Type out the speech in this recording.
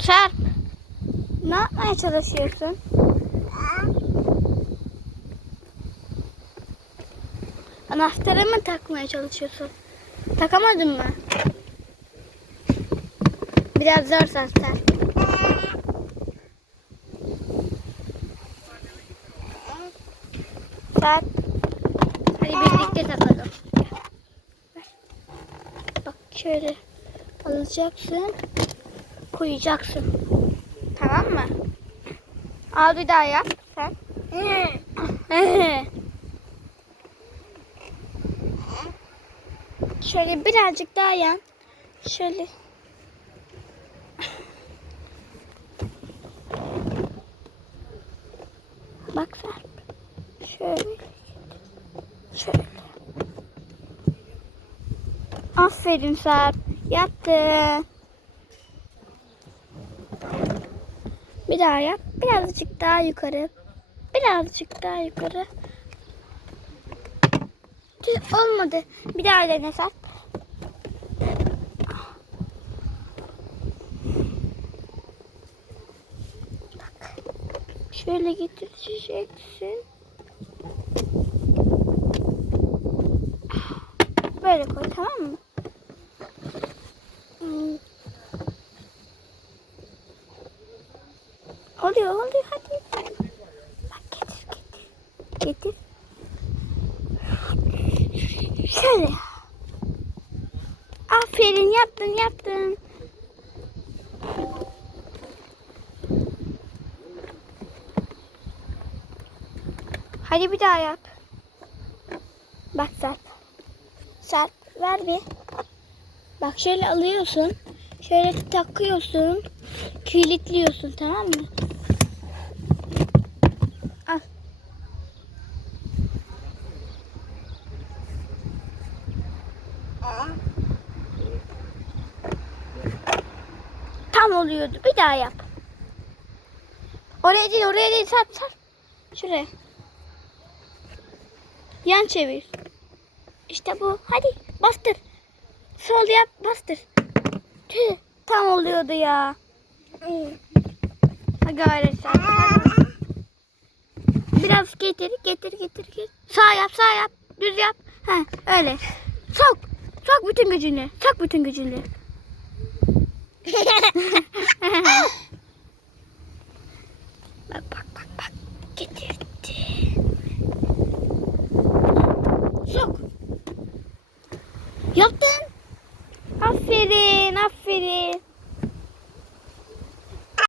Sarp. Ne yapmaya çalışıyorsun? Anahtarı mı takmaya çalışıyorsun? Takamadın mı? Biraz zor zaten. Sarp. Hadi birlikte takalım. Bak şöyle alacaksın. Koyacaksın. Tamam mı? Al bir daha yap sen. Şöyle birazcık daha yan. Şöyle. Bak Sarp. Şöyle. Şöyle. Aferin Sarp. Yaptın. Bir daha yap. Birazcık daha yukarı. Birazcık daha yukarı. Olmadı. Bir daha dene Sarp. Bak. Şöyle getireceksin. Böyle koy tamam mı? Oluyor oluyor hadi. Bak getir getir. Getir. Şöyle. Aferin yaptın yaptın. Hadi bir daha yap. Bak Sarp. Sarp ver bir. Bak şöyle alıyorsun. Şöyle takıyorsun. Kilitliyorsun tamam mı? Tam oluyordu. Bir daha yap. Oraya değil, oraya değil. Sarp, sarp. Şuraya. Yan çevir. İşte bu. Hadi bastır. Sol yap, bastır. Tüh, tam oluyordu ya. Ha gayret sen. Biraz getir, getir, getir. Sağ yap, sağ yap. Düz yap. Ha, öyle. Sok. Tak bütün gücünü. Tak bütün gücünü. bak bak bak bak. Gitti gitti. Sok. Yaptın. Aferin aferin.